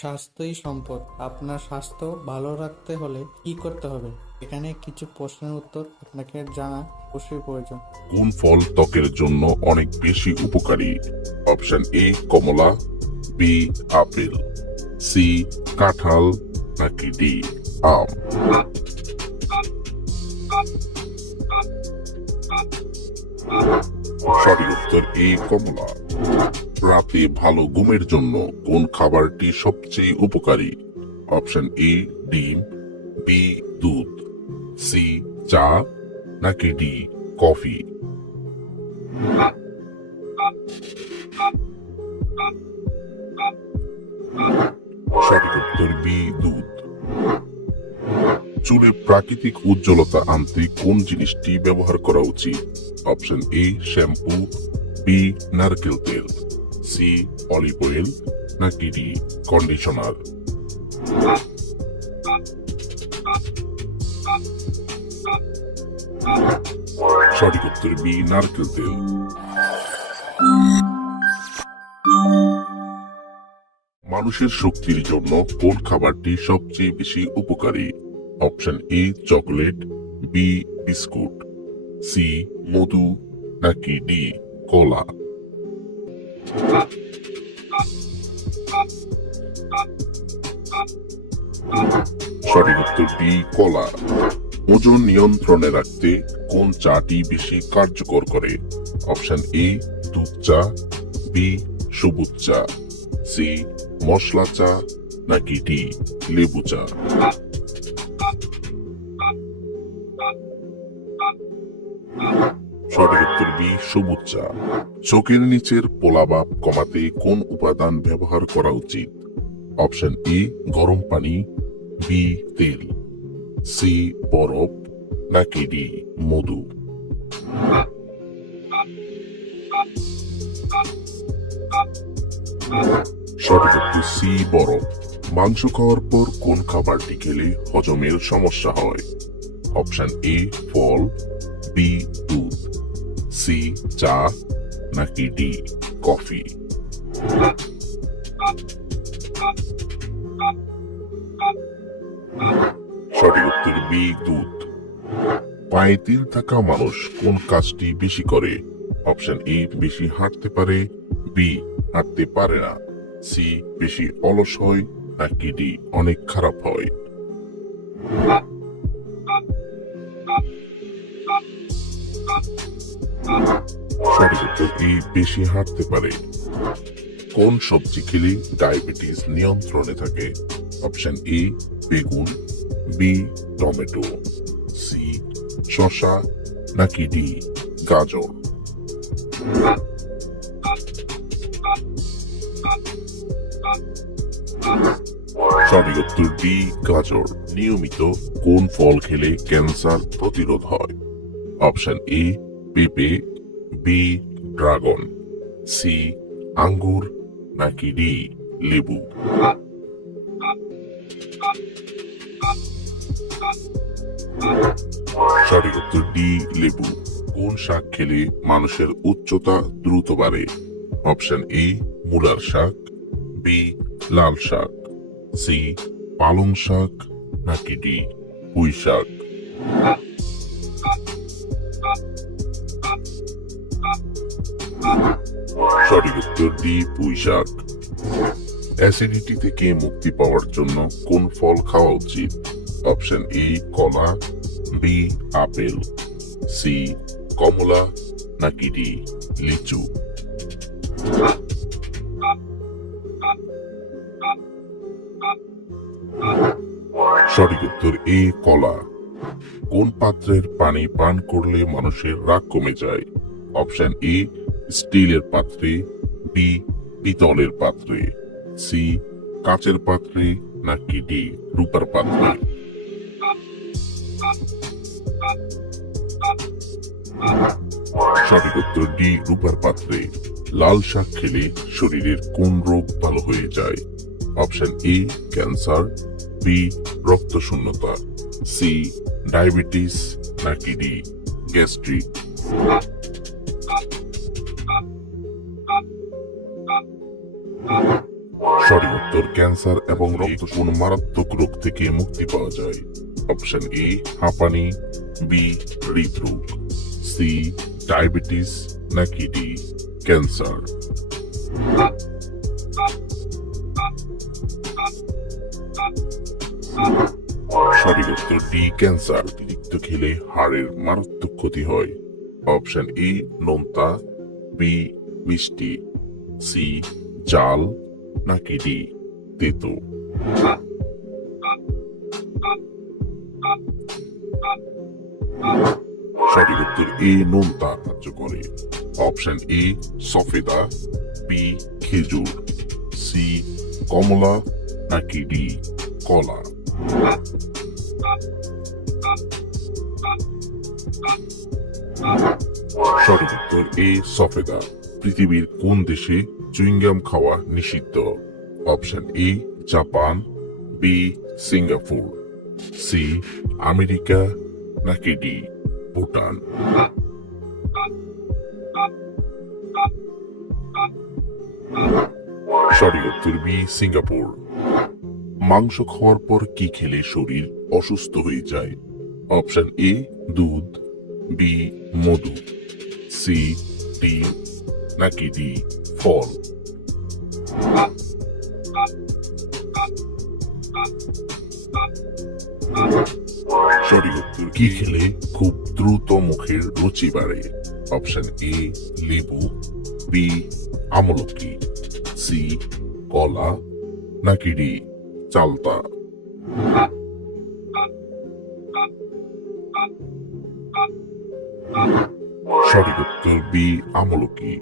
স্বাস্থ্যই সম্পদ। আপনার স্বাস্থ্য ভালো রাখতে হলে কি করতে হবে? এখানে কিছু প্রশ্নের উত্তর আপনাকে জানা অবশ্যই প্রয়োজন। কোন ফল ত্বকের জন্য অনেক বেশি উপকারী? অপশন এ কমলা, বি আপেল, সি কাঁঠাল, নাকি ডি আম? সঠিক উত্তর এ কমলা। রাতে ভালো ঘুমের জন্য কোন খাবারটি সবচেয়ে উপকারী? অপশন এ ডিম, বি দুধ, সি চা, নাকি ডি কফি? সঠিক উত্তর বি দুধ। চুলে প্রাকৃতিক উজ্জ্বলতা আনতে কোন জিনিসটি ব্যবহার করা উচিত? অপশন এ শ্যাম্পু, বি নারকেল তেল, সি অলিভ অয়েল, নাকি ডি কন্ডিশনার? সঠিক উত্তর বি নারকেল তেল। মানুষের শক্তির জন্য কোন খাবারটি সবচেয়ে বেশি উপকারী? Option A chocolate, B biscuit, C মধু, নাকি ডি কলা? সঠিক উত্তর ডি কলা। ওজন নিয়ন্ত্রণে রাখতে কোন চাটি বেশি কার্যকর করে? অপশন এ দুধ চা, বি সবুজ চা, সি মশলা চা, নাকি ডি লেবু চা? সঠিক উত্তর বি সবুজ চা। চোখের নিচের পোলাভাব কমাতে কোন উপাদান ব্যবহার করা উচিত? অপশন এ গরম পানি, বি তেল, সি বরফ, নাকি ডি মধু? সঠিক উত্তর সি বরফ। মাংস খাওয়ার পর কোন খাবারটি খেলে হজমের সমস্যা হয়? অপশন এ ফল, বি দুধ, সি চা, নাকি ডি কফি? সঠিক উত্তর বি দুধ। পায়ে তিল থাকা মানুষ কোন কাজটি বেশি করে? অপশন এ বেশি হাঁটতে পারে, বি হাঁটতে পারে না, সি বেশি অলস হয়, নাকি ডি অনেক খারাপ হয়? সঠিক উত্তর এ বেশি হাঁটতে পারে। কোন সবজি খেলে ডায়াবেটিস নিয়ন্ত্রণে থাকে? অপশন এ বেগুন, বি টমেটো, সি শসা, নাকি ডি গাজর? সঠিক উত্তর ডি গাজর। নিয়মিত কোন ফল খেলে ক্যান্সার প্রতিরোধ হয়? অপশন এ পেঁপে, বি ড্রাগন, সি আঙ্গুর, নাকি ডি লেবু? সঠিক উত্তর ডি লেবু। কোন শাক খেলে মানুষের উচ্চতা দ্রুত বাড়ে? অপশন এ মূলার শাক, বি লাল শাক, সি পালং শাক, নাকি ডি পুঁই শাক? সঠিক উত্তর ডি পুঁই শাক। অ্যাসিডিটি থেকে মুক্তি পাওয়ার জন্য কোন ফল খাওয়া উচিত? অপশন এ কলা, বি আপেল, সি কমলা, নাকি ডি লিচু? সঠিক উত্তর এ কলা। কোন পাত্রের পানি পান করলে মানুষের রাগ কমে যায়? অপশন এ স্টিলের পাত্রে, বি পিতলের পাত্রে, সি কাচের পাত্রে, নাকি ডি রূপার পাত্রে? সঠিক উত্তর ডি রূপার পাত্রে। লাল শাক খেলে শরীরের কোন রোগ ভালো হয়ে যায়? অপশন এ ক্যান্সার, বি রক্ত শূন্যতা, সি ডায়াবেটিস, নাকি ডি গ্যাস্ট্রিক? সঠিক উত্তর ক্যান্সার এবং রক্ত কোন মারাত্মক রোগ থেকে মুক্তি পাওয়া যায়? অপশন এ হাঁপানি, বি হৃদরোগ, সি ডায়াবেটিস, নাকি ডি ক্যান্সার? সঠিক উত্তর ডি ক্যান্সার। অতিরিক্ত খেলে হাড়ের মারাত্মক ক্ষতি হয়। অপশন এ নোনতা, বি মিষ্টি, সি জাল, নাকি ডি তেতো? সঠিক উত্তর এ নোনতা সাহায্য করে। অপশন এ সফেদা, বি খেজুর, সি কমলা, নাকি ডি কলা? সঠিক উত্তর এ সফেদা। পৃথিবীর কোন দেশে চুইংগাম খাওয়া নিষিদ্ধ? Option A Japan, B Singapore, C America, নাকি ডি ভুটান? সঠিক উত্তর বি সিঙ্গাপুর। মাংস খাওয়ার পর কি খেলে শরীর অসুস্থ হয়ে যায়? অপশন এ দুধ, বি মধু, সি ডিম, নাকি ডি ফল? সঠিক উত্তর কি খেলে খুব দ্রুত মুখের রুচি বাড়ে? অপশন এ লেবু, বি আমলকি, সি কলা, নাকি ডি চালতা? সঠিক উত্তর বি আমলকি।